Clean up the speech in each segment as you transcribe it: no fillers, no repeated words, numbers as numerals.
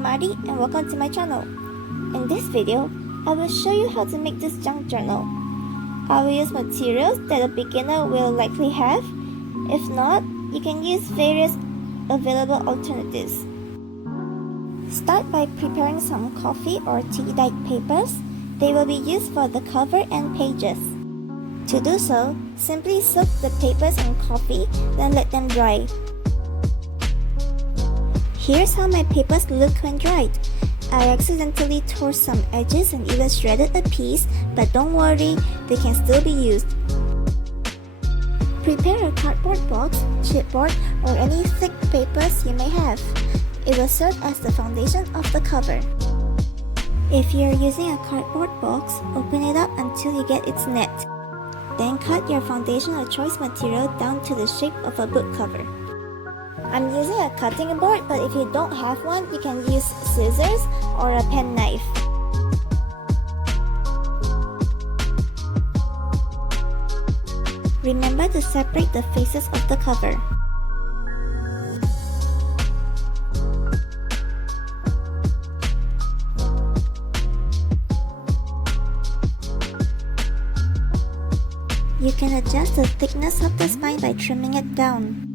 I'm Mari and welcome to my channel. In this video, I will show you how to make this junk journal. I will use materials that a beginner will likely have. If not, you can use various available alternatives. Start by preparing some coffee or tea dyed papers. They will be used for the cover and pages. To do so, simply soak the papers in coffee, then let them dry. Here's how my papers look when dried. I accidentally tore some edges and even shredded a piece, but don't worry, they can still be used. Prepare a cardboard box, chipboard, or any thick papers you may have. It will serve as the foundation of the cover. If you are using a cardboard box, open it up until you get its net. Then cut your foundation or choice material down to the shape of a book cover. I'm using a cutting board, but if you don't have one, you can use scissors or a pen knife. Remember to separate the faces of the cover. You can adjust the thickness of the spine by trimming it down.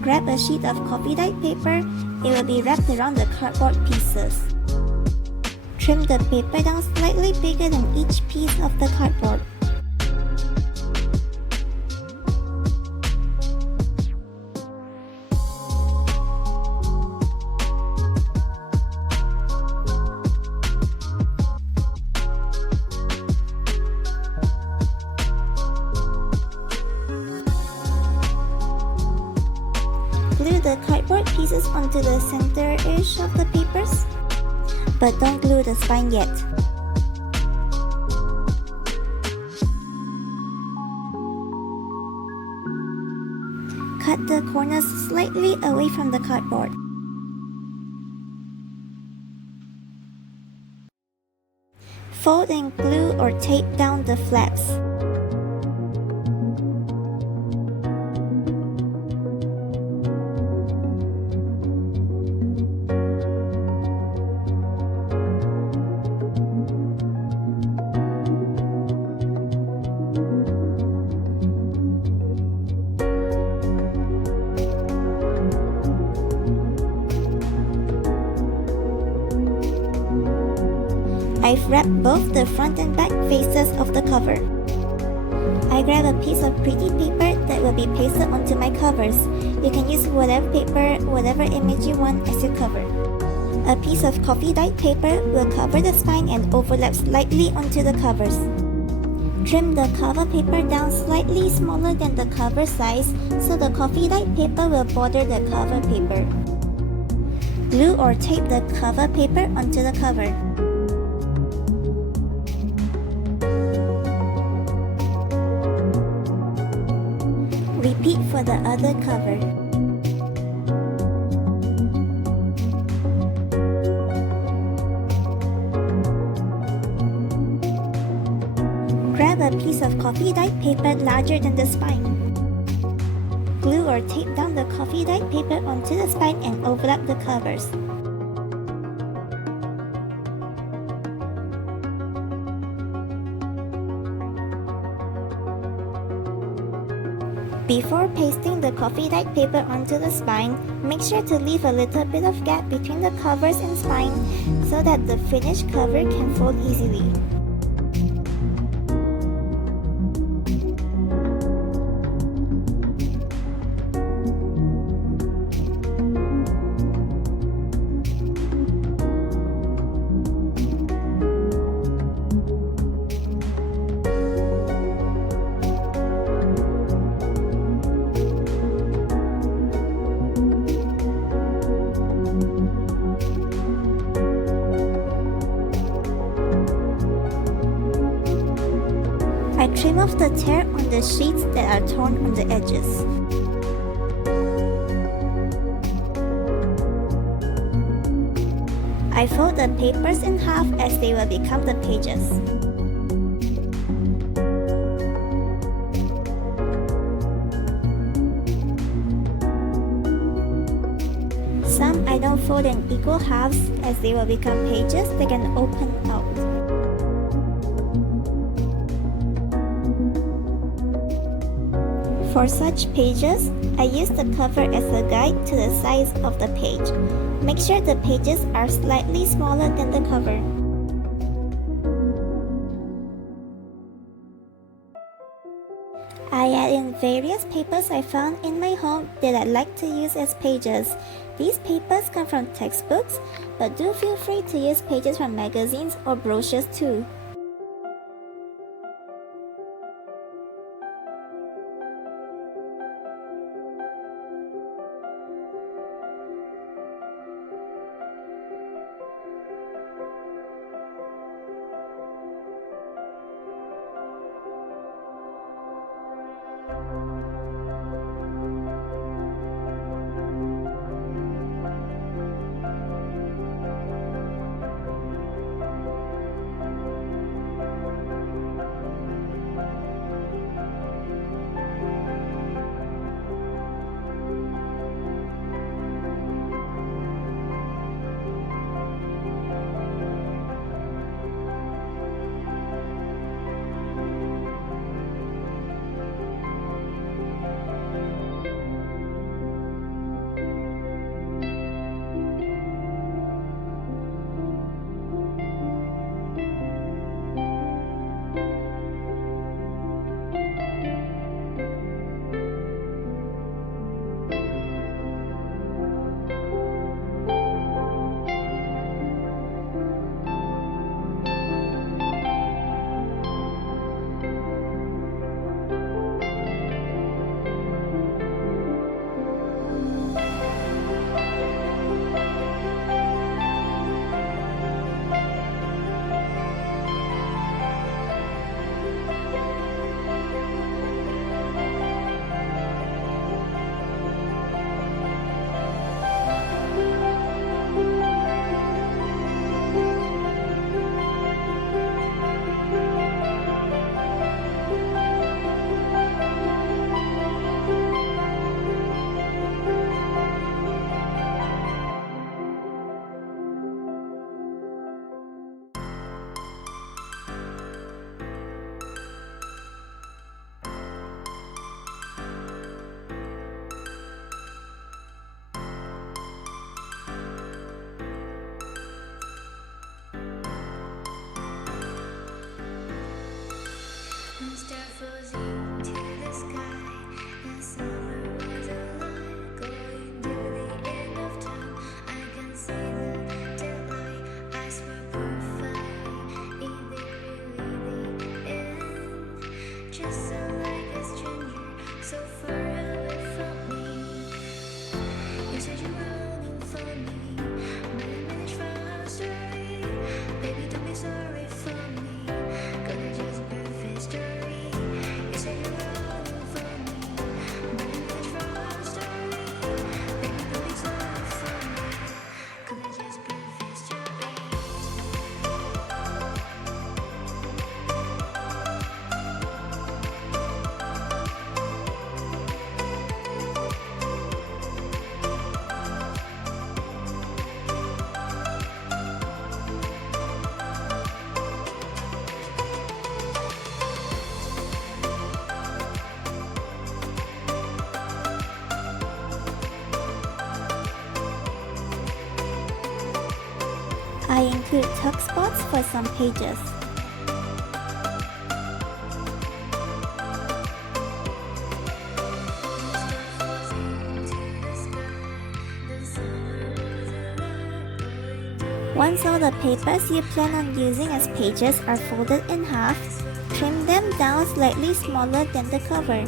Grab a sheet of coffee dyed paper. It will be wrapped around the cardboard pieces. Trim the paper down slightly bigger than each piece of the cardboard. Glue the cardboard pieces onto the center-ish of the papers, but don't glue the spine yet. Cut the corners slightly away from the cardboard. Fold and glue or tape down the flaps. I've wrapped both the front and back faces of the cover. I grab a piece of pretty paper that will be pasted onto my covers. You can use whatever paper, whatever image you want as your cover. A piece of coffee dyed paper will cover the spine and overlap slightly onto the covers. Trim the cover paper down slightly smaller than the cover size so the coffee dyed paper will border the cover paper. Glue or tape the cover paper onto the cover. Repeat for the other cover. Grab a piece of coffee dyed paper larger than the spine. Glue or tape down the coffee dyed paper onto the spine and overlap the covers. Before pasting the coffee dyed paper onto the spine, make sure to leave a little bit of gap between the covers and spine so that the finished cover can fold easily. Trim off the tear on the sheets that are torn on the edges. I fold the papers in half as they will become the pages. Some I don't fold in equal halves as they will become pages that can open out. For such pages, I use the cover as a guide to the size of the page. Make sure the pages are slightly smaller than the cover. I add in various papers I found in my home that I like to use as pages. These papers come from textbooks, but do feel free to use pages from magazines or brochures too. I include tuck spots for some pages. Once all the papers you plan on using as pages are folded in half, trim them down slightly smaller than the cover.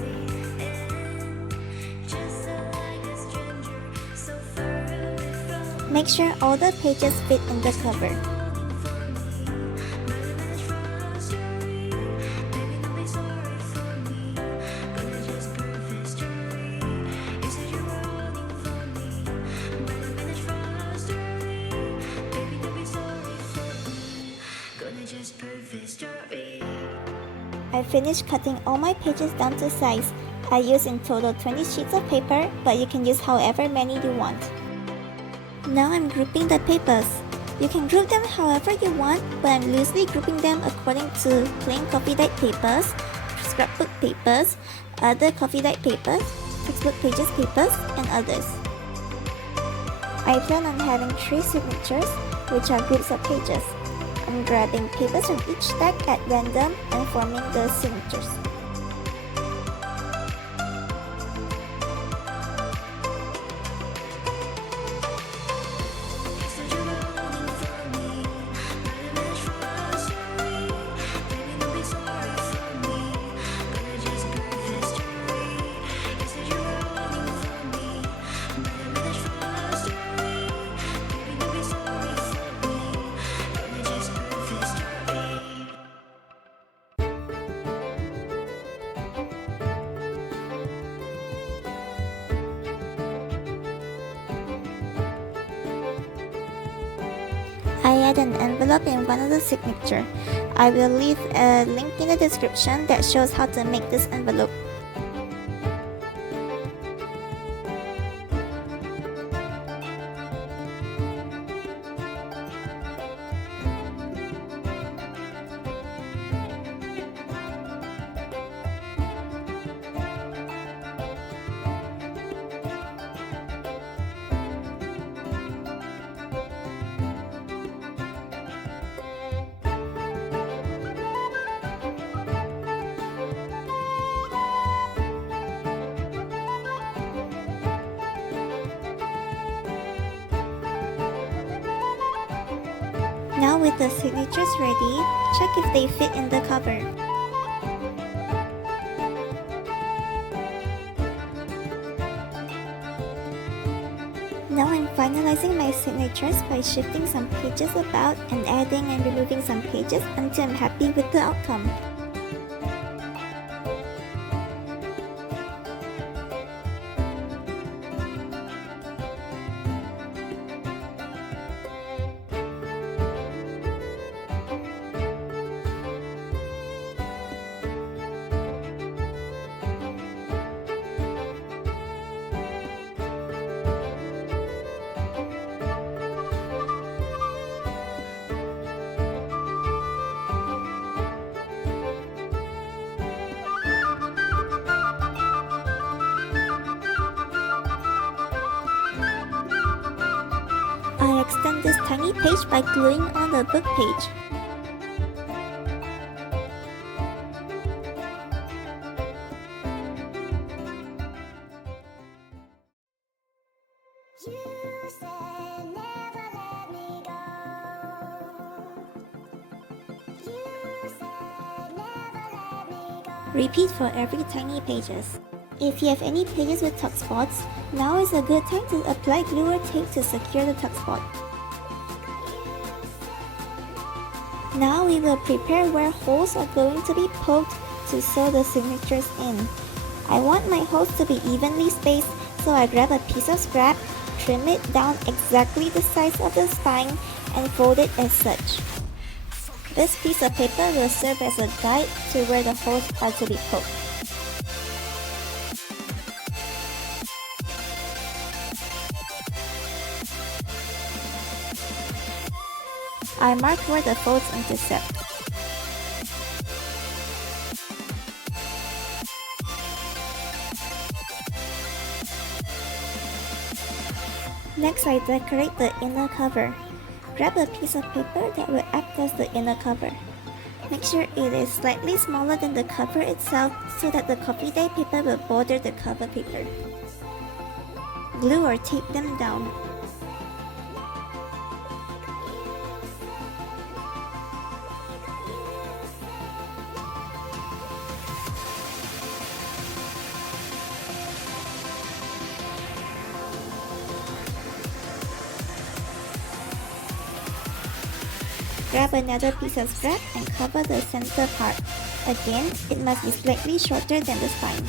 Make sure all the pages fit in the cover. I finished cutting all my pages down to size. I used in total 20 sheets of paper, but you can use however many you want. Now I'm grouping the papers. You can group them however you want, but I'm loosely grouping them according to plain coffee dyed papers, scrapbook papers, other coffee dyed papers, textbook pages papers, and others. I plan on having 3 signatures, which are groups of pages. I'm grabbing papers from each stack at random and forming the signatures. I add an envelope in one of the signature. I will leave a link in the description that shows how to make this envelope. Now with the signatures ready, check if they fit in the cover. Now I'm finalizing my signatures by shifting some pages about and adding and removing some pages until I'm happy with the outcome. I extend this tiny page by gluing on the book page. Repeat for every tiny pages. If you have any pages with tuck spots, now is a good time to apply glue or tape to secure the tuck spot. Now we will prepare where holes are going to be poked to sew the signatures in. I want my holes to be evenly spaced, so I grab a piece of scrap, trim it down exactly the size of the spine, and fold it as such. This piece of paper will serve as a guide to where the holes are to be poked. I mark where the folds intersect. Next, I decorate the inner cover. Grab a piece of paper that will act as the inner cover. Make sure it is slightly smaller than the cover itself so that the coffee dye paper will border the cover paper. Glue or tape them down. Grab another piece of scrap and cover the center part. Again, it must be slightly shorter than the spine.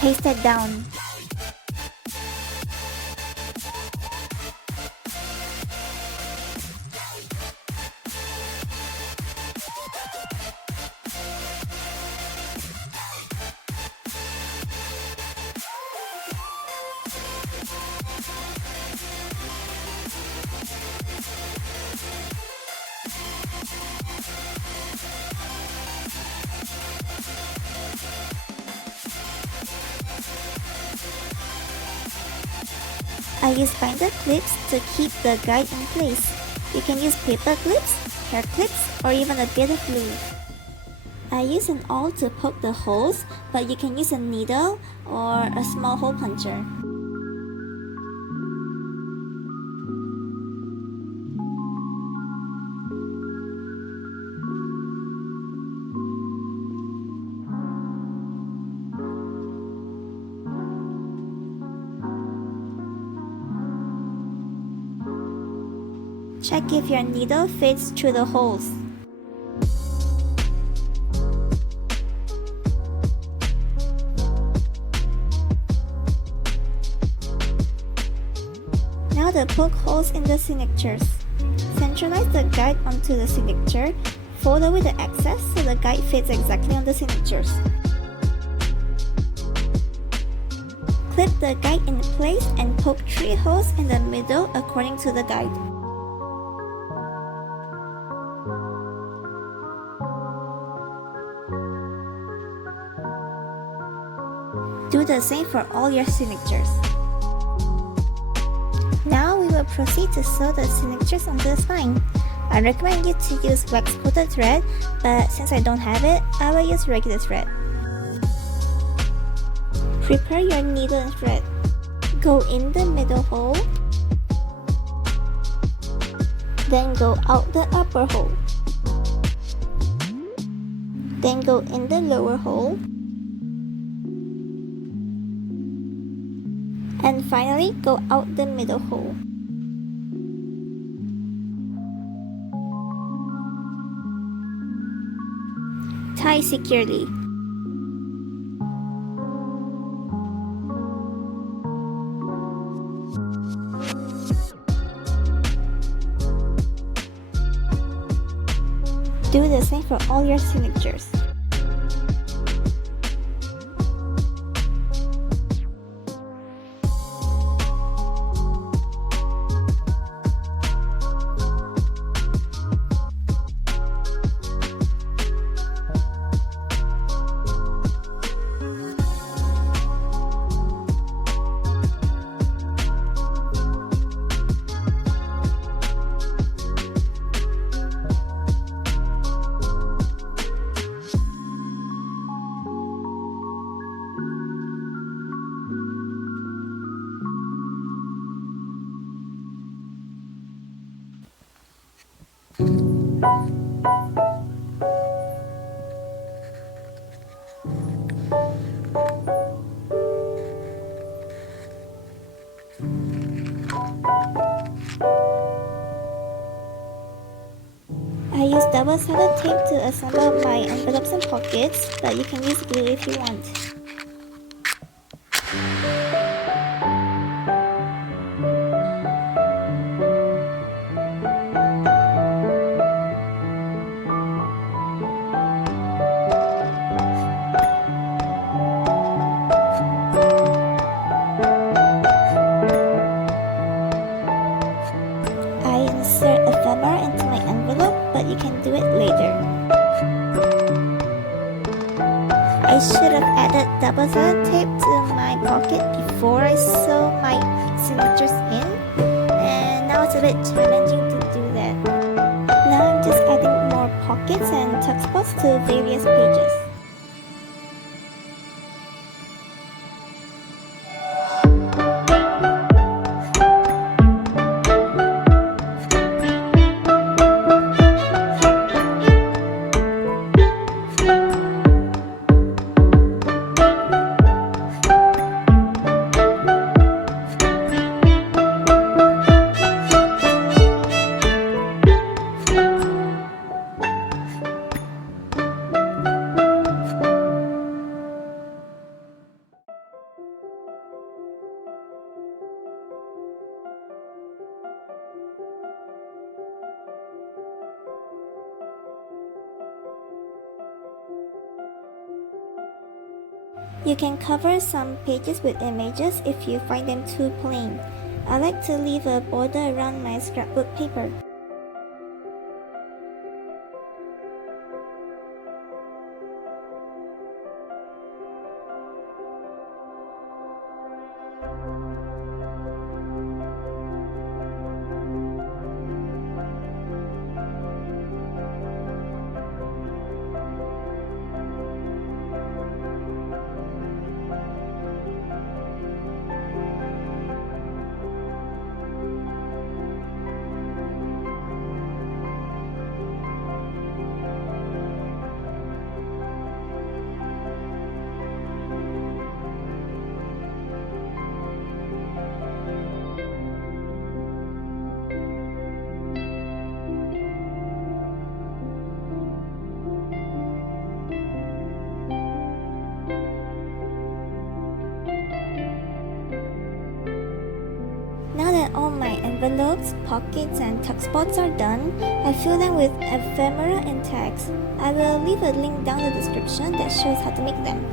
Paste it down. I use binder clips to keep the guide in place. You can use paper clips, hair clips, or even a bit of glue. I use an awl to poke the holes, but you can use a needle or a small hole puncher. Check if your needle fits through the holes. Now to poke holes in the signatures. Centralize the guide onto the signature, fold away the excess so the guide fits exactly on the signatures. Clip the guide in place and poke 3 holes in the middle according to the guide. Do the same for all your signatures. Now we will proceed to sew the signatures onto the spine. I recommend you to use wax coated thread, but since I don't have it, I will use regular thread. Prepare your needle and thread. Go in the middle hole, then go out the upper hole. Then go in the lower hole, and finally go out the middle hole. Tie securely. Do the same for all your signatures. I use double-sided tape to assemble my envelopes and pockets, but you can use glue if you want. I insert ephemera into my envelope, but you can do it later. I should have added double-sided tape to my pocket before I sew my signatures in, and now it's a bit challenging to do that. Now I'm just adding more pockets and tuck spots to various pages. You can cover some pages with images if you find them too plain. I like to leave a border around my scrapbook paper. all my envelopes, pockets, and tuck spots are done, I fill them with ephemera and tags. I will leave a link down in the description that shows how to make them.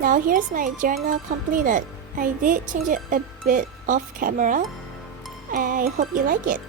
Now here's my journal completed. I did change it a bit off camera. I hope you like it.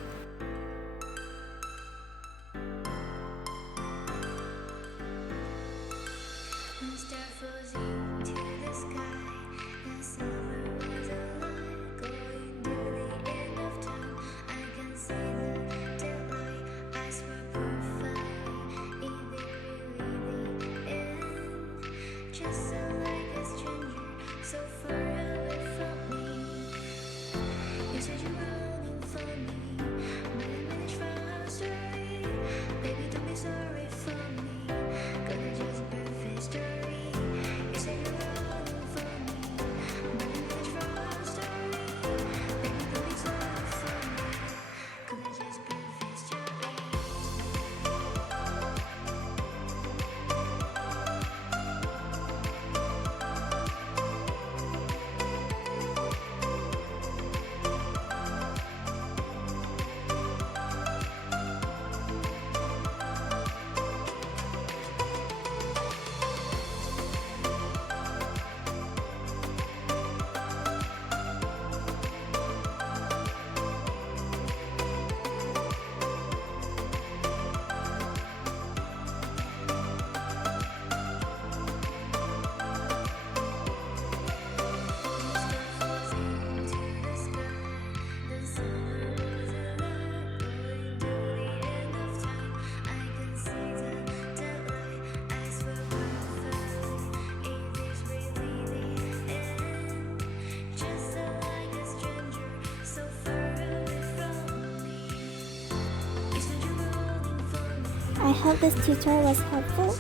I hope this tutorial was helpful.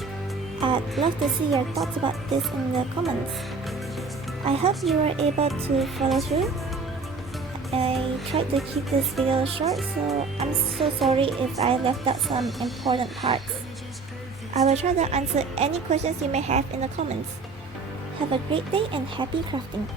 I'd love to see your thoughts about this in the comments. I hope you were able to follow through. I tried to keep this video short, so I'm so sorry if I left out some important parts. I will try to answer any questions you may have in the comments. Have a great day and happy crafting!